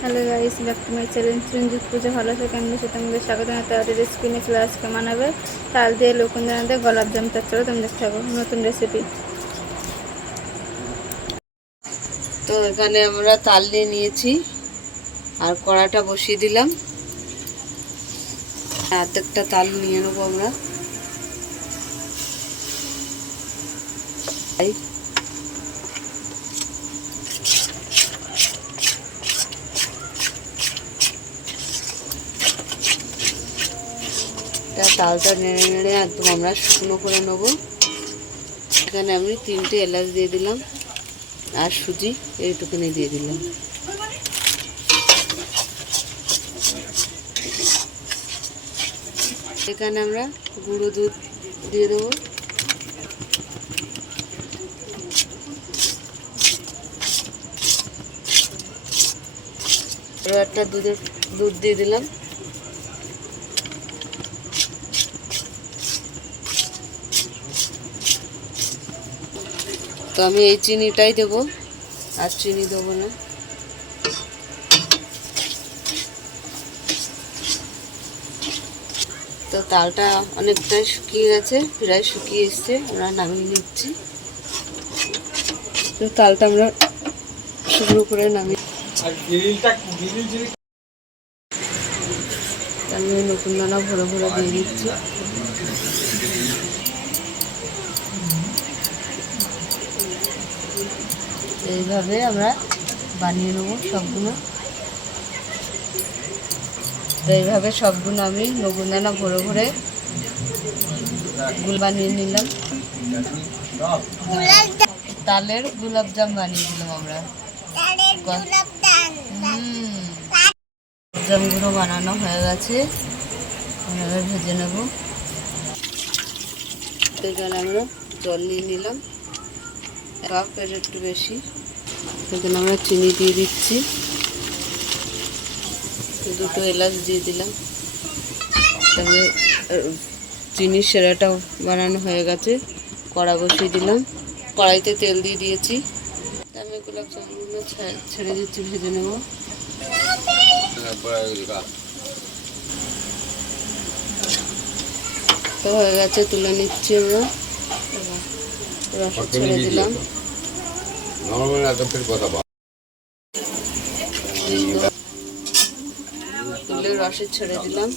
Hello guys back to my channel Sanjit Pujo ভালো আছে? কেন সে তোমাদের স্বাগত তাদের রেসিপি নিয়ে আজকে মানাবে। তাল দিয়ে লোকন জানাতে গোলাপ জাম তার চলো তুমি দেখতে নতুন রেসিপি তো এখানে আমরা তাল নিয়ে নিয়েছি। আর কড়াটা বসিয়ে দিলাম। অর্ধেকটা তাল নিয়ে নেব আমরা। তা তালটা নেড়ে নেড়ে একদম আমরা শুকনো করে নেব। এখানে আমি তিনটে এলাচ দিয়ে দিলাম আর সুজি, এইটুকুনি দিয়ে দিলাম। এখানে আমরা গুঁড়ো দুধ দিয়ে দেবো। একটা দুধের, দুধ দিয়ে দিলাম। তো আমি এই চিনিটাই দেবো। আর চিনি দেবো না। তো তালটা অনেকটাই শুকিয়ে গেছে প্রায় শুকিয়ে এসছে আমরা নামিয়ে নিচ্ছি। তো তালটা আমরা শুকনো করে নামিয়ে আমি নতুন দানা ভরে ভরে দিয়ে দিচ্ছি। এইভাবে আমরা বানিয়ে নেব সবগুলো। তো এইভাবে সবগুলো আমি নগুনদানা ভরে ভরে গুল বানিয়ে নিলাম। তালের গোলাপ জাম বানিয়ে দিলাম আমরা। জামগুলো বানানো হয়ে গেছে। এভাবে ভেজে নেব। তো এখানে আমরা জল নিয়ে নিলাম। কাপের একটু বেশি। এখানে আমরা চিনি দিয়ে দিচ্ছি। দুটো এলাচ দিয়ে দিলাম। আহ, চিনির সেরাটা বানানো হয়ে গেছে। কড়া বসিয়ে দিলাম। কড়াইতে তেল দিয়ে দিয়েছি। আমি গোলাপ জামগুলো ছেড়ে দিচ্ছি ভেজে নেব। তো হয়ে গেছে তুলে নিচ্ছি আমরা। রস ছেড়ে দিলাম। তুলে রসে ছেড়ে দিলাম।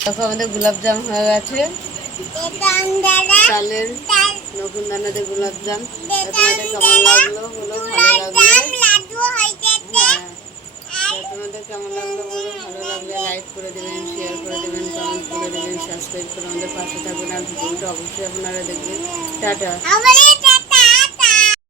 দেখো আমাদের গোলাপ জাম হয়ে গেছে। চালের নতুন দানাতে গোলাপ জাম। তোমাদের কেমন লাগল? বলো ভালো লাগল? হ্যাঁ। তোমাদের কেমন লাগল? বলো ভালো লাগলে? লাইক করে দেবেন শেয়ার করে দেবেন কমেন্ট করে দেবেন সাবস্ক্রাইব করে আমাদের পাশে থাকবেন আর ভিডিওটা অবশ্যই আপনারা দেখবেন। টাটা।